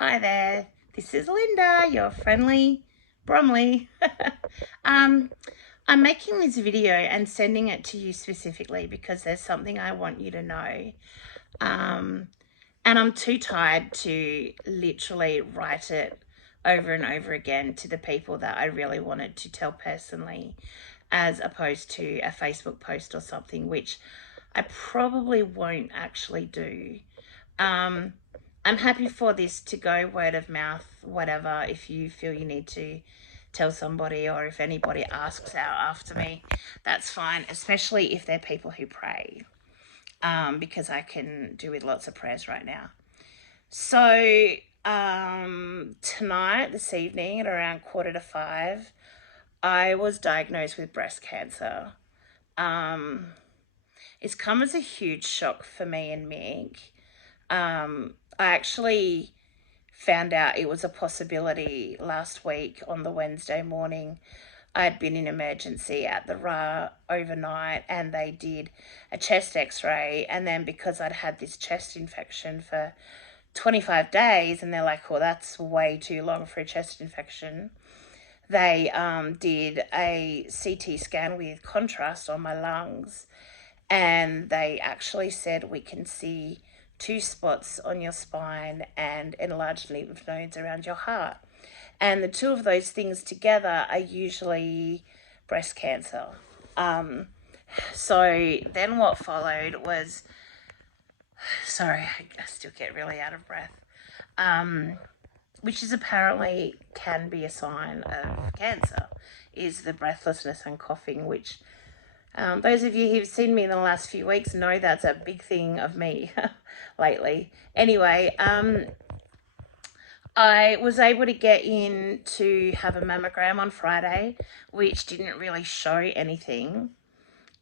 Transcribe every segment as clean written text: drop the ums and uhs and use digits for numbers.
Hi there, this is Linda, your friendly Bromley. I'm making this video and sending it to you specifically because there's something I want you to know. And I'm too tired to literally write it over and over again to the people that I really wanted to tell personally, as opposed to a Facebook post or something, which I probably won't actually do. I'm happy for this to go word of mouth, whatever, if you feel you need to tell somebody, or if anybody asks out after me, that's fine, especially if they're people who pray, because I can do with lots of prayers right now. So tonight, this evening at around 4:45, I was diagnosed with breast cancer. It's come as a huge shock for me and Mick. I actually found out it was a possibility last week on the Wednesday morning. I had been in emergency at the RA overnight and they did a chest x-ray, and then because I'd had this chest infection for 25 days and they're like, oh, that's way too long for a chest infection, they did a CT scan with contrast on my lungs, and they actually said we can see 2 spots on your spine and enlarged lymph nodes around your heart. And the two of those things together are usually breast cancer. So then what followed was, sorry, I still get really out of breath, which is apparently can be a sign of cancer, is the breathlessness and coughing, which those of you who've seen me in the last few weeks know that's a big thing of me lately. Anyway, I was able to get in to have a mammogram on Friday, which didn't really show anything.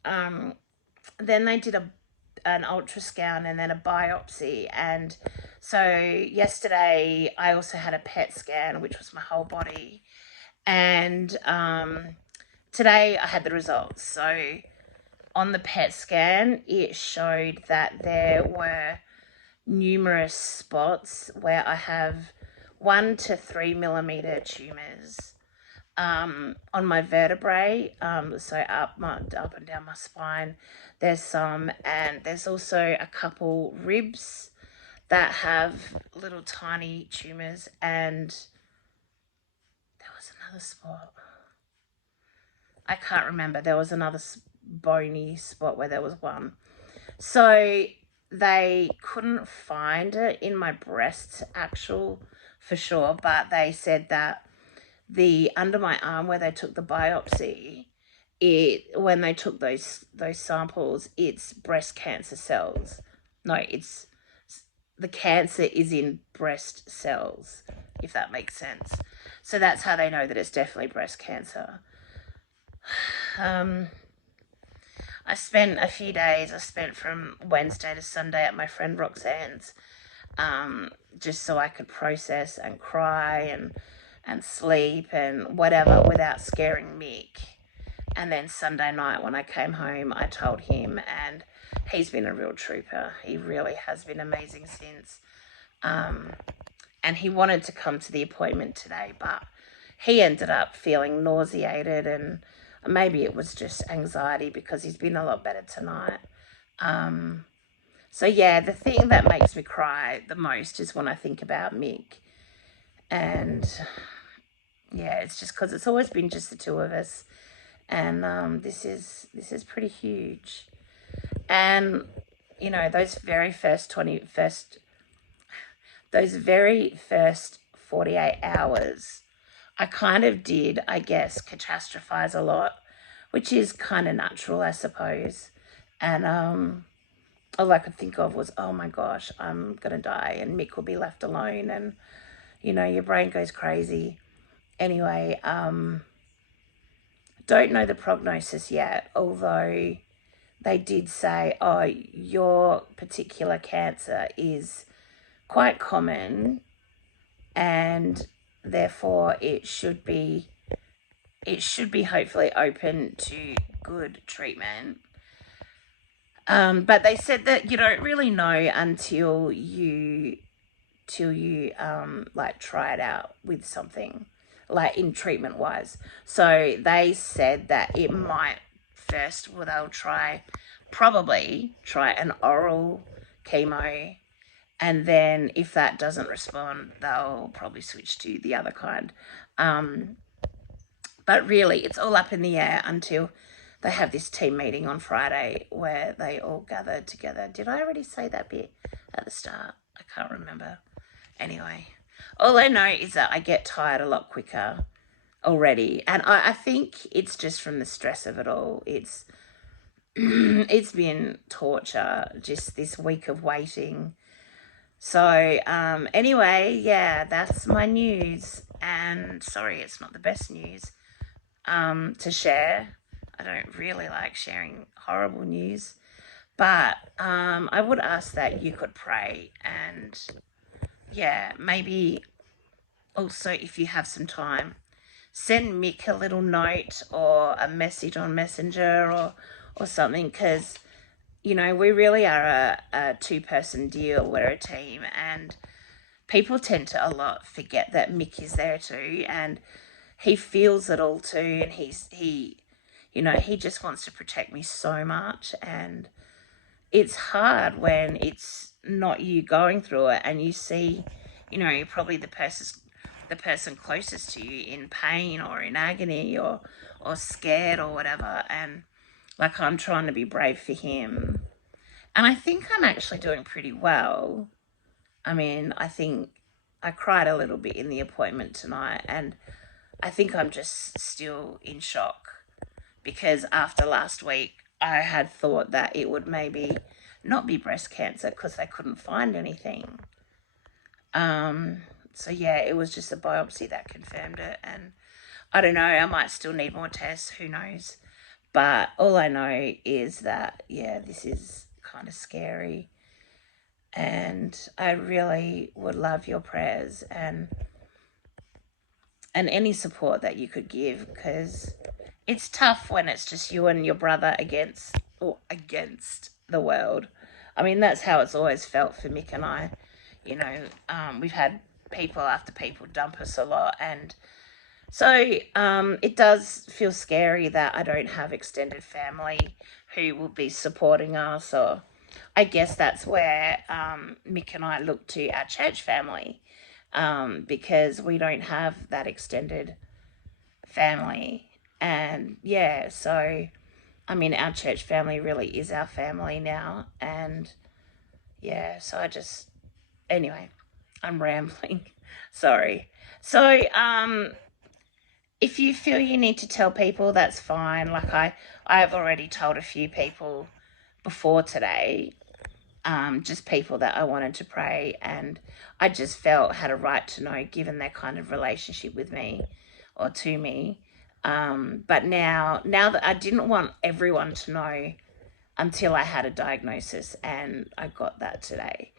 Then they did an ultrasound and then a biopsy. And so yesterday I also had a PET scan, which was my whole body. And today I had the results. So on the PET scan, it showed that there were numerous spots where I have 1 to 3 millimeter tumors on my vertebrae, so up and down my spine. There's some, and there's also a couple ribs that have little tiny tumors, and there was another spot. I can't remember. There was another bony spot where there was one. So they couldn't find it in my breasts for sure, but they said that the under my arm where they took the biopsy, when they took those samples, it's breast cancer cells. No, it's the cancer is in breast cells, if that makes sense. So that's how they know that it's definitely breast cancer. I spent a few days, from Wednesday to Sunday at my friend Roxanne's, just so I could process and cry and sleep and whatever without scaring Mick. And then Sunday night when I came home, I told him, and he's been a real trooper. He really has been amazing since. And he wanted to come to the appointment today, but he ended up feeling nauseated, and maybe it was just anxiety because he's been a lot better tonight. So yeah, the thing that makes me cry the most is when I think about Mick. And yeah, it's just because it's always been just the two of us. And this is pretty huge. And you know, those very first 48 hours, I kind of did, I guess, catastrophize a lot, which is kind of natural, I suppose. And all I could think of was, oh my gosh, I'm going to die and Mick will be left alone. And, you know, your brain goes crazy. Anyway, don't know the prognosis yet, although they did say, oh, your particular cancer is quite common and therefore it should be hopefully open to good treatment. But they said that you don't really know until you till you like try it out with something, like in treatment wise. So they said that it might first, well, they'll probably try an oral chemo, and then if that doesn't respond, they'll probably switch to the other kind. But really, it's all up in the air until they have this team meeting on Friday where they all gather together. Did I already say that bit at the start? I can't remember. Anyway, all I know is that I get tired a lot quicker already. And I think it's just from the stress of it all. It's it's been torture, just this week of waiting. So anyway, yeah, that's my news. And sorry, it's not the best news to share. I don't really like sharing horrible news, but I would ask that you could pray, and yeah, maybe also if you have some time, send Mick a little note or a message on Messenger or something, because you know, we really are a two-person deal. We're a team, and people tend to a lot forget that Mick is there too, and he feels it all too, and he you know, he just wants to protect me so much, and it's hard when it's not you going through it and you see, you know, probably the person closest to you in pain or in agony or scared or whatever, and like I'm trying to be brave for him. And I think I'm actually doing pretty well. I mean, I think I cried a little bit in the appointment tonight, and I think I'm just still in shock because after last week, I had thought that it would maybe not be breast cancer because they couldn't find anything. So yeah, it was just a biopsy that confirmed it, and I don't know, I might still need more tests, who knows. But all I know is that, yeah, this is kind of scary, and I really would love your prayers and any support that you could give, because it's tough when it's just you and your brother against the world. I mean, that's how it's always felt for Mick and I. You know, we've had people after people dump us a lot, and so it does feel scary that I don't have extended family who will be supporting us, or I guess that's where Mick and I look to our church family, because we don't have that extended family. And yeah, so I mean, our church family really is our family now. And yeah, so anyway, I'm rambling. Sorry. So if you feel you need to tell people, that's fine. Like I have already told a few people before today, just people that I wanted to pray, and I just felt had a right to know, given their kind of relationship with me or to me. But now that I didn't want everyone to know until I had a diagnosis, and I got that today.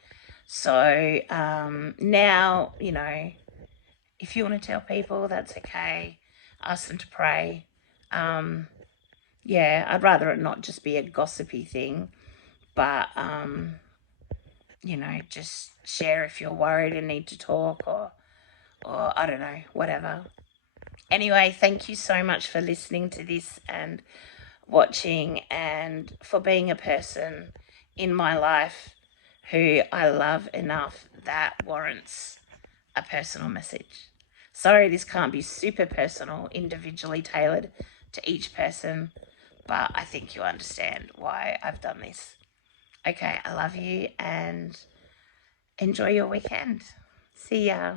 So now, you know, if you want to tell people, that's okay. Ask them to pray. Yeah, I'd rather it not just be a gossipy thing, but you know, just share if you're worried and need to talk, or I don't know, whatever. Anyway, thank you so much for listening to this and watching, and for being a person in my life who I love enough that warrants a personal message. Sorry, this can't be super personal, individually tailored to each person, but I think you understand why I've done this. Okay, I love you, and enjoy your weekend. See ya.